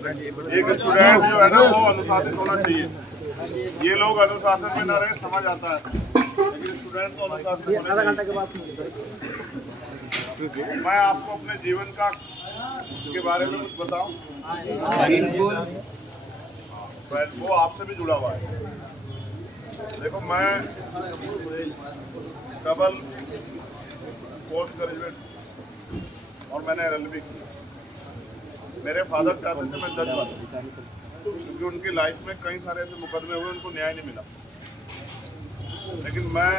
एक स्टूडेंट जो है ना वो अनुशासित होना चाहिए। ये लोग अनुशासन में न रहे समझ आता है, लेकिन स्टूडेंट को अनुशासित होना चाहिए। मैं आपको अपने जीवन का के बारे में कुछ बताऊं? वो आपसे भी जुड़ा हुआ है। देखो, मैं डबल पोस्ट ग्रेजुएट और मैंने LLB की। मेरे फादर चाहते थे मैं जज बनूं, क्योंकि उनकी लाइफ में कई सारे ऐसे मुकदमे हुए उनको न्याय नहीं मिला। लेकिन मैं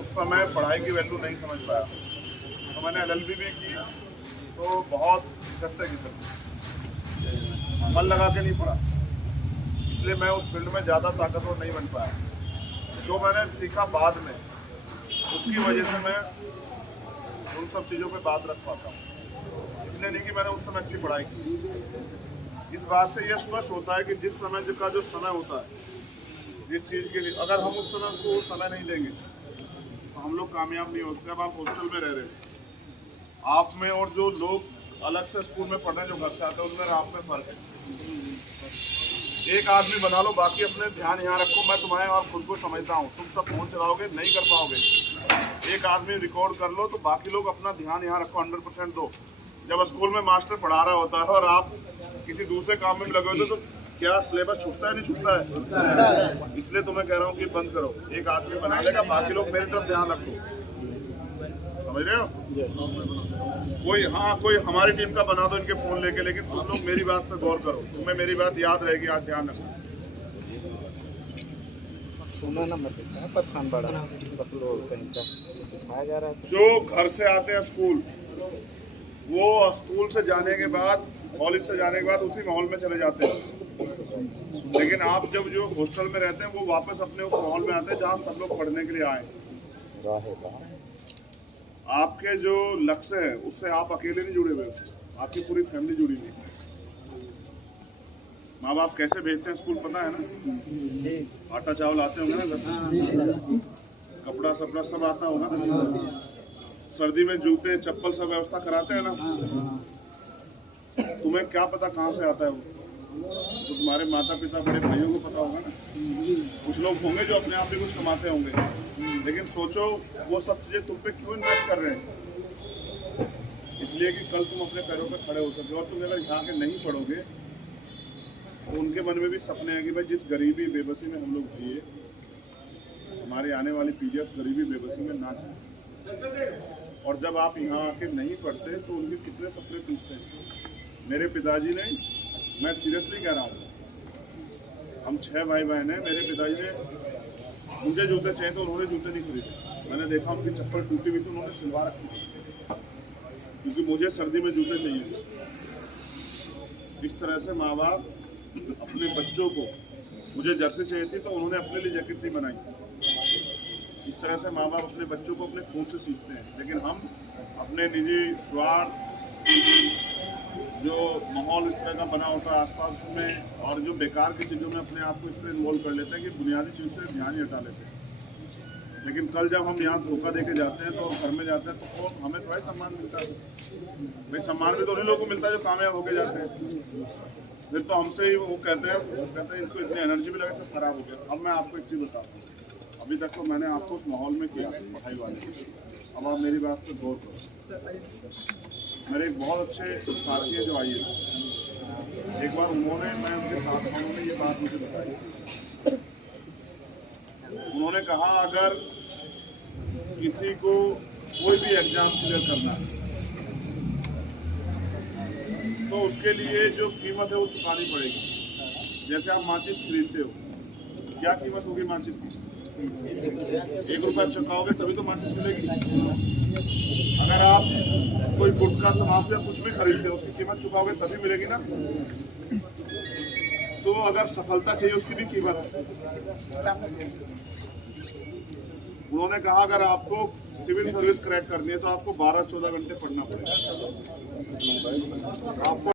उस समय पढ़ाई की वैल्यू नहीं समझ पाया, तो मैंने LLB भी की, तो बहुत कष्ट की सब मन लगा के नहीं पढ़ा, इसलिए मैं उस फील्ड में ज़्यादा ताकतवर नहीं बन पाया। जो मैंने सीखा बाद में, उसकी वजह से मैं उन सब चीज़ों पे बात रख पाता हूँ। इसलिए नहीं कि मैंने उस समय अच्छी पढ़ाई की। इस बात से यह स्पष्ट होता है कि जिस समय का जो समय होता है जिस चीज़ के लिए, अगर हम उस समय उसको समय नहीं देंगे तो हम लोग कामयाब नहीं होते। अब आप हॉस्टल में रह रहे हैं, आप में और जो लोग अलग से स्कूल में पढ़ रहे हैं, जो घर से आते हैं, उनमें आप में फर्क है। एक आदमी बना लो, बाकी अपने ध्यान यहाँ रखो। मैं तुम्हारे और खुद को समझता हूँ, तुम सब फोन चलाओगे नहीं कर पाओगे। एक आदमी रिकॉर्ड कर लो, तो बाकी लोग अपना ध्यान यहाँ रखो, 100% दो। जब स्कूल में मास्टर पढ़ा रहा होता है और आप किसी दूसरे काम में लगे होते तो क्या सिलेबस छूटता है? नहीं छूटता है। इसलिए तो मैं कह रहा हूँ कि बंद करो। एक आदमी बना लेगा, बाकी लोग मेरी तरफ ध्यान रखो। समझ रहे हो? कोई हमारी टीम का बना दो इनके फोन लेके, लेकिन तुम लोग मेरी बात पे गौर करो। तुम्हें मेरी बात याद रहेगी, आज ध्यान रखो। जो घर से आते हैं स्कूल, वो स्कूल से जाने के बाद, कॉलेज से जाने के बाद उसी माहौल में चले जाते हैं। लेकिन आप जब जो हॉस्टल में रहते हैं, वो वापस अपने उस माहौल में आते हैं जहाँ सब लोग पढ़ने के लिए आए। आपके जो लक्ष्य है उससे आप अकेले नहीं जुड़े हुए, आपकी पूरी फैमिली जुड़ी हुई है। माँ बाप कैसे भेजते हैं स्कूल, पता है ना? आटा चावल आते होंगे ना घर से, कपड़ा सपड़ा सब आता होगा ना, सर्दी में जूते चप्पल सब व्यवस्था कराते हैं ना। तुम्हें क्या पता कहाँ से आता है वो? तो तुम्हारे माता पिता बड़े भाइयों को पता होगा ना। कुछ लोग होंगे जो अपने आप भी कुछ कमाते होंगे, लेकिन सोचो वो सब चीज़ें तुम पे क्यों इन्वेस्ट कर रहे हैं? इसलिए कि कल तुम अपने पैरों पर खड़े हो सके। और तुम अगर यहाँ के नहीं पढ़ोगे तो उनके मन में भी सपने हैं कि भाई जिस गरीबी बेबसी में हम लोग जिए, हमारे आने वाली पीढ़ियाँ गरीबी बेबसी में ना जिए। और जब आप यहाँ आके नहीं पढ़ते तो उनके कितने सपने टूटते हैं। मेरे पिताजी ने, मैं सीरियसली कह रहा हूँ, हम 6 भाई बहन हैं। मेरे पिताजी ने मुझे जूते चाहिए तो उन्होंने जूते नहीं खरीदे। मैंने देखा उनकी चप्पल टूटी हुई तो उन्होंने सिलवा रखी, क्योंकि मुझे सर्दी में जूते चाहिए। इस तरह से माँ बाप अपने बच्चों को, मुझे जर्सी चाहिए थी तो उन्होंने अपने लिए जैकेट नहीं बनाई। इस तरह से माँ बाप अपने बच्चों को अपने खून से सीखते हैं। लेकिन हम अपने निजी स्वार्थ, जो माहौल इस तरह का बना होता है आसपास में, और जो बेकार की चीज़ों में अपने आप को इस तरह इन्वॉल्व कर लेते हैं कि बुनियादी चीज़ से ध्यान ही हटा लेते हैं। लेकिन कल जब हम यहाँ धोखा दे के जाते हैं तो घर में जाते हैं तो हमें थोड़ा सम्मान मिलता है। भाई सम्मान भी तो उन्हीं लोगों को मिलता है जो कामयाब होके जाते हैं। फिर तो हमसे ही वो कहते हैं इनको इतनी एनर्जी भी लगे, सब खराब हो गया। अब मैं आपको एक चीज़ बताता हूँ, अभी तक तो मैंने आपको उस माहौल में किया पढ़ाई वाले, अब आप मेरी बात पर गौर करो। मेरे एक बहुत अच्छे साथी हैं जो आई है, एक बार मैं उनके साथ था, उन्होंने ये बात मुझे बताई। उन्होंने कहा अगर किसी को कोई भी एग्जाम क्लियर करना है तो उसके लिए जो कीमत है वो चुकानी पड़ेगी। जैसे आप माचिस खरीदते हो, क्या कीमत होगी माचिस की? 1 रुपया चुकाओगे तभी तो माचिस मिलेगी। अगर आप कोई गुटखा, तम्बाकू या कुछ भी खरीदते हो, उसकी कीमत चुकाओगे तभी मिलेगी ना। तो अगर सफलता चाहिए उसकी भी कीमत है। उन्होंने कहा अगर आपको सिविल सर्विस क्रैक करनी है तो आपको 12-14 घंटे पढ़ना पड़ेगा। आपको